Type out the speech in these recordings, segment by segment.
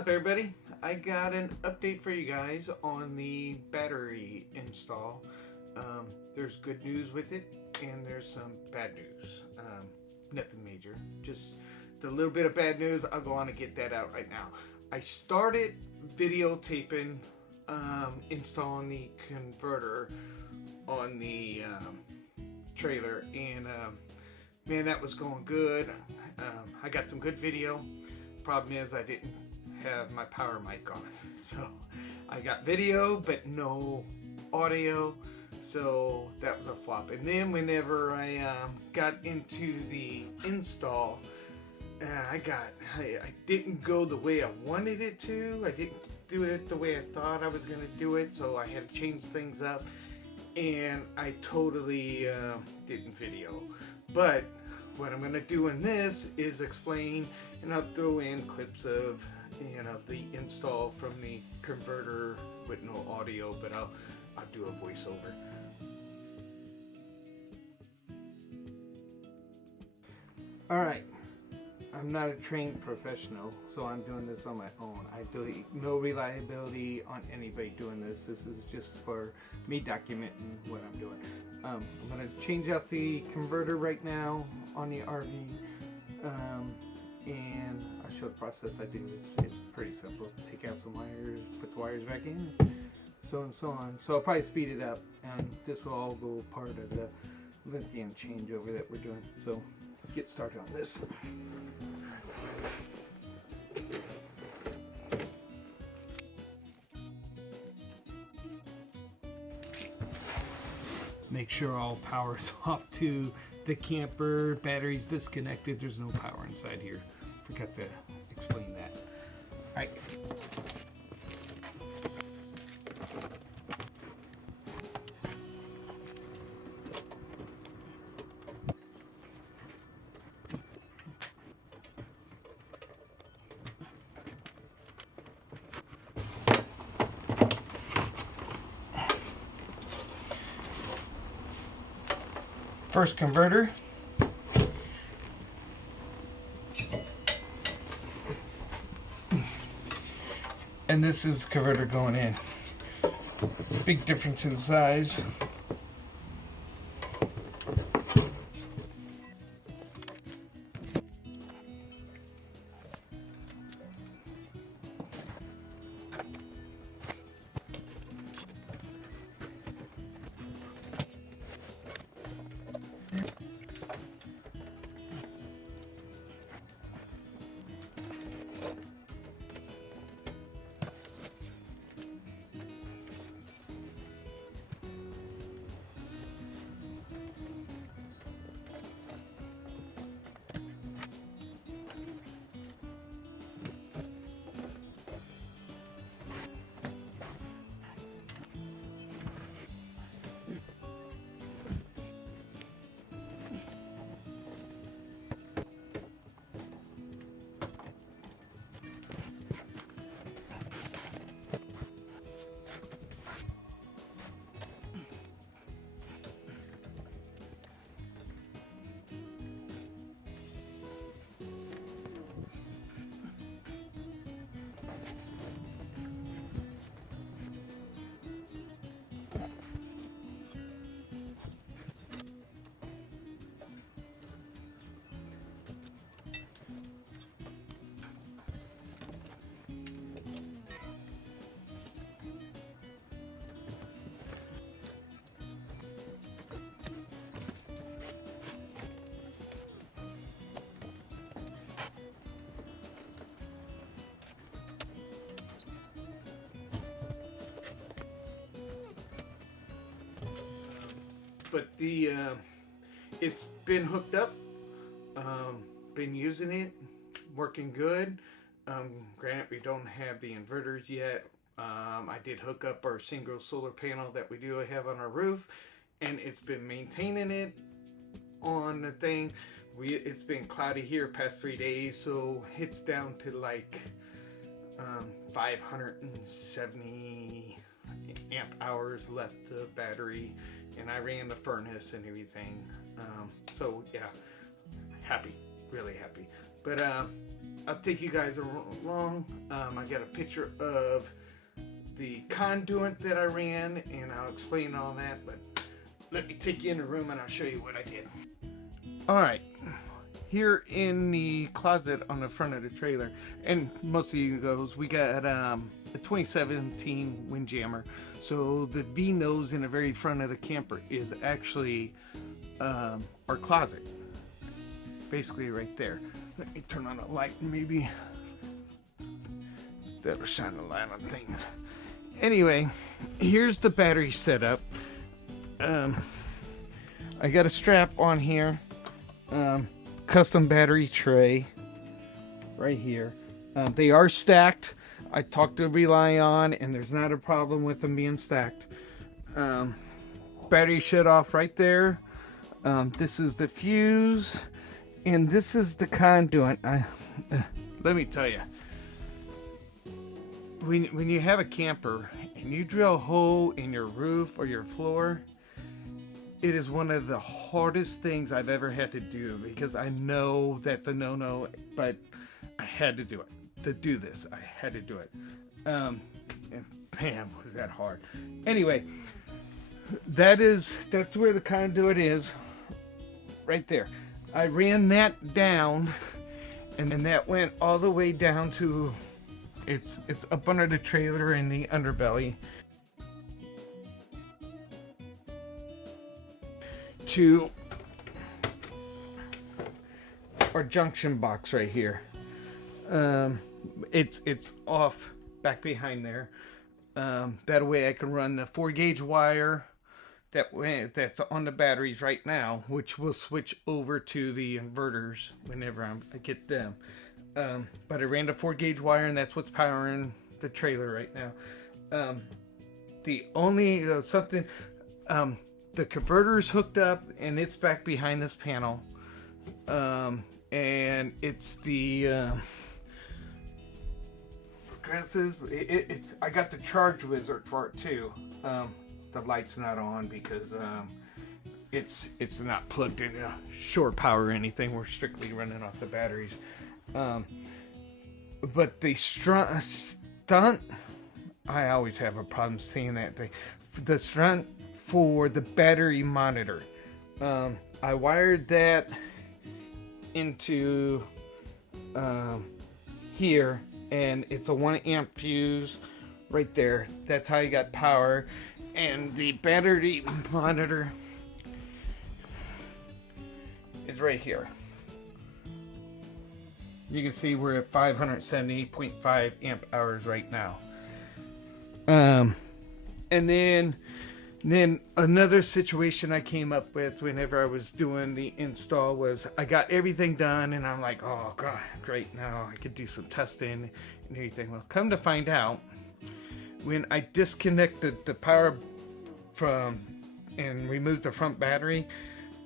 up, everybody? I got an update for you guys on the battery install. There's good news with it and there's some bad news. Nothing major, just the little bit of bad news. I'll go on and get that out right now. I started videotaping installing the converter on the trailer, and man, that was going good. I got some good video. Problem is I didn't have my power mic on, so I got video but no audio, so that was a flop. And then whenever I got into the install, I didn't go the way I wanted it to. I didn't do it the way I thought I was gonna do it, so I had to change things up, and I totally didn't video. But what I'm gonna do in this is explain, and I'll throw in clips of, you know, the install from the converter with no audio, but I'll do a voiceover. Alright, I'm not a trained professional, so I'm doing this on my own. I do no reliability on anybody doing this. This is just for me documenting what I'm doing. I'm going to change out the converter right now on the RV, and I'll show the process I do. It's pretty simple. Take out some wires, put the wires back in, so and so on. So I'll probably speed it up, and this will all go part of the lithium changeover that we're doing. So get started on this. Make sure all power's off to the camper. Battery's disconnected. There's no power inside here. Forgot to explain that. All right. First converter. And this is the converter going in. Big difference in size. But the it's been hooked up, been using it, working good. Granted, we don't have the inverters yet. I did hook up our single solar panel that we do have on our roof, and it's been maintaining it on the thing. It's been cloudy here past 3 days, so it's down to like 570 amp hours left of battery, and I ran the furnace and everything. So yeah, happy, really happy. But I'll take you guys along. I got a picture of the conduit that I ran, and I'll explain all that, but let me take you in the room and I'll show you what I did. Alright, here in the closet on the front of the trailer, and most of you knows, we got a 2017 Windjammer. So the V nose in the very front of the camper is actually our closet. Basically right there. Let me turn on the light, maybe that'll shine a light on things. Anyway, here's the battery setup. I got a strap on here, custom battery tray right here. They are stacked. I talked to Gallion, and there's not a problem with them being stacked. Battery shut off right there. This is the fuse, and this is the conduit. Let me tell you, when you have a camper and you drill a hole in your roof or your floor, it is one of the hardest things I've ever had to do, because I know that's a no-no, but I had to do it. To do this, I had to do it. And bam, was that hard. Anyway, that's where the conduit is, right there. I ran that down, and then that went all the way down to it's up under the trailer in the underbelly to our junction box right here. It's off back behind there. That way I can run the 4-gauge wire that's on the batteries right now, which will switch over to the inverters whenever I get them. But I ran the 4-gauge wire, and that's what's powering the trailer right now. The only the converter is hooked up, and it's back behind this panel. And it's the I got the charge wizard for it too. The light's not on because it's not plugged into shore power or anything. We're strictly running off the batteries. But the stunt, I always have a problem seeing that thing. The stunt for the battery monitor, I wired that into here, and it's a 1 amp fuse right there. That's how you got power. And the battery monitor is right here. You can see we're at 578.5 amp hours right now. And then another situation I came up with whenever I was doing the install was I got everything done, and I'm like, oh god, great, now I could do some testing and everything. Well, come to find out, when I disconnected the power from and removed the front battery,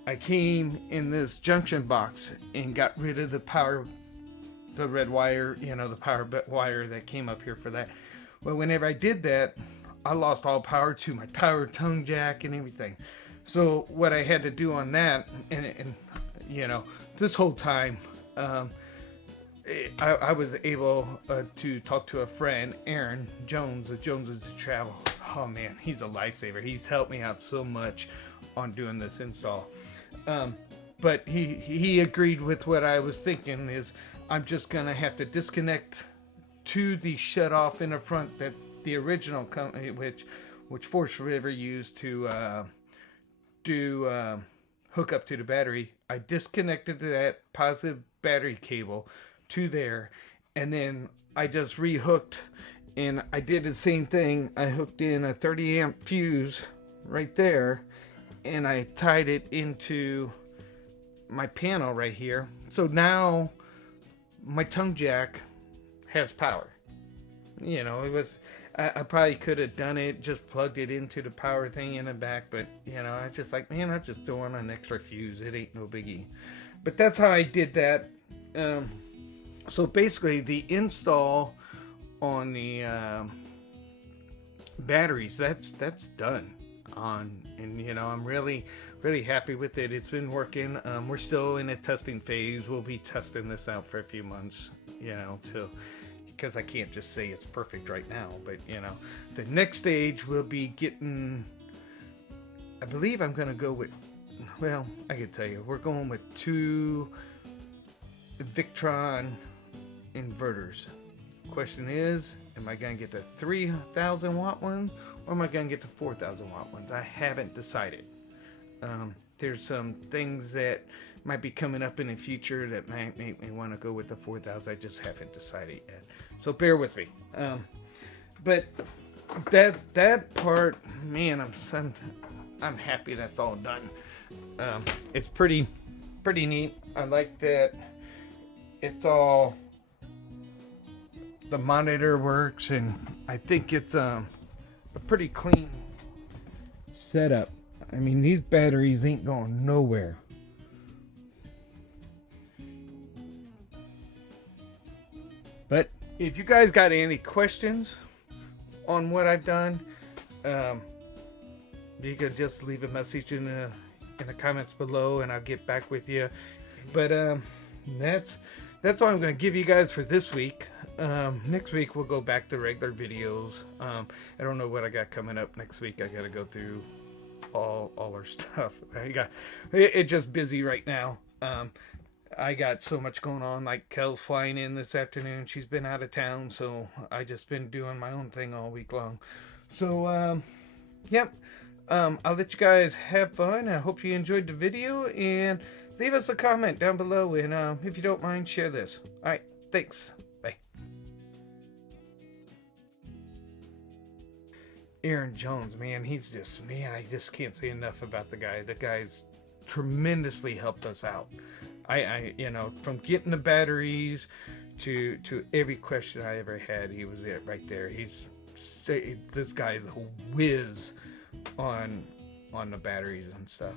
I came in this junction box and got rid of the power, the red wire, the power wire that came up here for that. Well, whenever I did that, I lost all power to my power tongue jack and everything. So what I had to do on that, and this whole time, I was able to talk to a friend, Aaron Jones, of Joneses to Travel. Oh man, he's a lifesaver. He's helped me out so much on doing this install. But he agreed with what I was thinking, is I'm just gonna have to disconnect to the shut off in the front that the original company, which Forest River used to hook up to the battery. I disconnected that positive battery cable to there, and then I just rehooked, and I did the same thing. I hooked in a 30 amp fuse right there, and I tied it into my panel right here. So now my tongue jack has power. It was, I probably could have done it, just plugged it into the power thing in the back, but I was just like, man, I'm just throwing an extra fuse. It ain't no biggie. But that's how I did that. So basically the install on the batteries, that's done and I'm really happy with it. It's been working. We're still in a testing phase. We'll be testing this out for a few months, you know, because I can't just say it's perfect right now. But you know, the next stage will be getting. I believe I'm gonna go with. Well, I can tell you, we're going with 2 Victron inverters. Question is, am I gonna get the 3,000 watt one, or am I gonna get the 4,000 watt ones? I haven't decided. There's some things that might be coming up in the future that might make me want to go with the 4,000. I just haven't decided yet, so bear with me. But that part, man, I'm happy that's all done. It's pretty neat. I like that it's all, the monitor works, and I think it's a pretty clean setup. I mean, these batteries ain't going nowhere. But if you guys got any questions on what I've done, you could just leave a message in the comments below, and I'll get back with you. But that's all I'm going to give you guys for this week. Next week we'll go back to regular videos. I don't know what I got coming up next week. I got to go through all our stuff. It's just busy right now. I got so much going on. Like, Kel's flying in this afternoon. She's been out of town, so I just been doing my own thing all week long. So yep. I'll let you guys have fun. I hope you enjoyed the video, and leave us a comment down below, and if you don't mind, share this. Alright, thanks. Bye. Aaron Jones, man, I just can't say enough about the guy. The guy's tremendously helped us out. I you know, from getting the batteries to every question I ever had, he was there, right there. This guy's a whiz on the batteries and stuff.